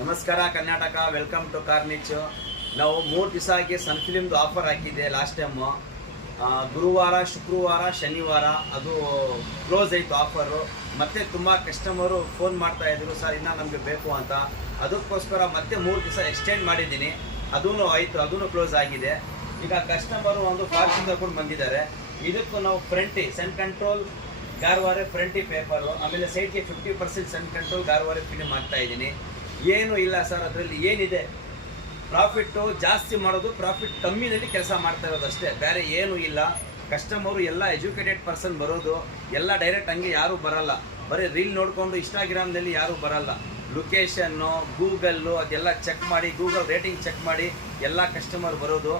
ನಮಸ್ಕಾರ Karnataka, welcome to ಕಾರ್ನಿಚ್. ನಾವು 3 ದಿವಸ ಆಗಿ ಸನ್ ಫಿಲಿಮ್ದು ಆಫರ್ ಹಾಕಿದ್ದೆ. ಲಾಸ್ಟ್ ಟೈಮು ಗುರುವಾರ, ಶುಕ್ರವಾರ, ಶನಿವಾರ ಅದು ಕ್ಲೋಸ್ ಆಯಿತು ಆಫರು. ಮತ್ತೆ ತುಂಬ ಕಸ್ಟಮರು ಫೋನ್ ಮಾಡ್ತಾಯಿದ್ರು, ಸರ್ ಇನ್ನೂ ನಮಗೆ ಬೇಕು ಅಂತ. ಅದಕ್ಕೋಸ್ಕರ ಮತ್ತೆ 3 ದಿವಸ ಎಕ್ಸ್ಟೆಂಡ್ ಮಾಡಿದ್ದೀನಿ. ಅದೂ ಆಯಿತು, ಅದೂ ಕ್ಲೋಸ್ ಆಗಿದೆ. ಈಗ ಕಸ್ಟಮರು ಒಂದು ಫಾರ್ಚೂನ್ ತಗೊಂಡು ಬಂದಿದ್ದಾರೆ. ಇದಕ್ಕೂ ನಾವು ಫ್ರಂಟಿ ಸನ್ ಕಂಟ್ರೋಲ್ ಗಾರ್ವಾರೆ ಫ್ರಂಟಿ ಪೇಪರು, ಆಮೇಲೆ ಸೈಡ್ಗೆ 50% ಸನ್ ಕಂಟ್ರೋಲ್ ಗಾರ್ವಾರೆ ಫಿಲ್ಮ್ ಮಾಡ್ತಾ ಇದ್ದೀನಿ. ಏನೂ ಇಲ್ಲ ಸರ್, ಅದರಲ್ಲಿ ಏನಿದೆ ಪ್ರಾಫಿಟ್ಟು ಜಾಸ್ತಿ ಮಾಡೋದು, ಪ್ರಾಫಿಟ್ ಕಮ್ಮಿನಲ್ಲಿ ಕೆಲಸ ಮಾಡ್ತಾ ಇರೋದು ಅಷ್ಟೇ, ಬೇರೆ ಏನೂ ಇಲ್ಲ. ಕಸ್ಟಮರು ಎಲ್ಲ ಎಜುಕೇಟೆಡ್ ಪರ್ಸನ್ ಬರೋದು, ಎಲ್ಲ ಡೈರೆಕ್ಟ್ ಹಂಗೆ ಯಾರೂ ಬರಲ್ಲ. ಬರೀ ರೀಲ್ ನೋಡಿಕೊಂಡು ಇನ್ಸ್ಟಾಗ್ರಾಮ್ದಲ್ಲಿ ಯಾರೂ ಬರಲ್ಲ. ಲೊಕೇಶನ್ನು, ಗೂಗಲ್ಲು ಅದೆಲ್ಲ ಚೆಕ್ ಮಾಡಿ, ಗೂಗಲ್ ರೇಟಿಂಗ್ ಚೆಕ್ ಮಾಡಿ ಎಲ್ಲ ಕಸ್ಟಮರ್ ಬರೋದು.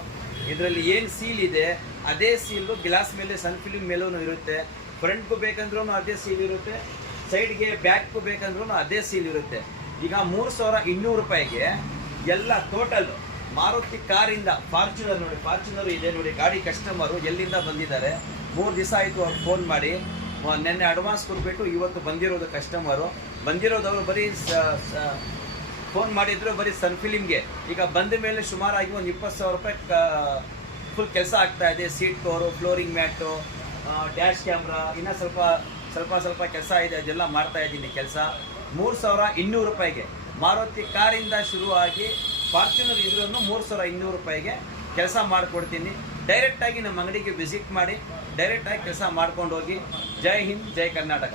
ಇದರಲ್ಲಿ ಏನು ಸೀಲ್ ಇದೆ ಅದೇ ಸೀಲು ಗ್ಲಾಸ್ ಮೇಲೆ, ಸನ್ ಫಿಲ್ಮ್ ಮೇಲೂ ಇರುತ್ತೆ. ಫ್ರಂಟ್ಗೂ ಬೇಕಂದ್ರೂ ಅದೇ ಸೀಲ್ ಇರುತ್ತೆ, ಸೈಡ್ಗೆ ಬ್ಯಾಕ್ಗೂ ಬೇಕಂದ್ರೂ ಅದೇ ಸೀಲ್ ಇರುತ್ತೆ. ಈಗ 3200 ರೂಪಾಯಿಗೆ ಎಲ್ಲ ಟೋಟಲ್ ಮಾರುತಿ ಕಾರಿಂದ ಫಾರ್ಚುನರ್ ನೋಡಿ, ಫಾರ್ಚುನರ್ ಇದೆ ನೋಡಿ ಗಾಡಿ. ಕಸ್ಟಮರು ಎಲ್ಲಿಂದ ಬಂದಿದ್ದಾರೆ, 3 ದಿವಸ ಆಯಿತು ಅವ್ರು ಫೋನ್ ಮಾಡಿ. ನೆನ್ನೆ ಅಡ್ವಾನ್ಸ್ ಕೊಟ್ಬಿಟ್ಟು ಇವತ್ತು ಬಂದಿರೋದು ಕಸ್ಟಮರು. ಬಂದಿರೋದವರು ಬರೀ ಫೋನ್ ಮಾಡಿದ್ರು ಬರೀ ಸನ್ ಫಿಲಿಮ್ಗೆ. ಈಗ ಬಂದ ಮೇಲೆ ಸುಮಾರಾಗಿ ಒಂದು 20,000 ರೂಪಾಯಿ ಫುಲ್ ಕೆಲಸ ಆಗ್ತಾ ಇದೆ. Seat cover, flooring mat, dash camera, ಇನ್ನೂ ಸ್ವಲ್ಪ ಕೆಲಸ ಇದೆ, ಅದೆಲ್ಲ ಮಾಡ್ತಾ ಇದ್ದೀನಿ ಕೆಲಸ. 3200 ರೂಪಾಯಿಗೆ ಮಾರುತಿ ಕಾರಿಂದ ಶುರುವಾಗಿ ಫಾರ್ಚುನರ್ ಇದ್ರೂ 3200 ರೂಪಾಯಿಗೆ ಕೆಲಸ ಮಾಡಿಕೊಡ್ತೀನಿ. ಡೈರೆಕ್ಟಾಗಿ ನಮ್ಮ ಅಂಗಡಿಗೆ ವಿಸಿಟ್ ಮಾಡಿ ಡೈರೆಕ್ಟಾಗಿ ಕೆಲಸ ಮಾಡ್ಕೊಂಡು ಹೋಗಿ. ಜೈ ಹಿಂದ್, ಜೈ ಕರ್ನಾಟಕ.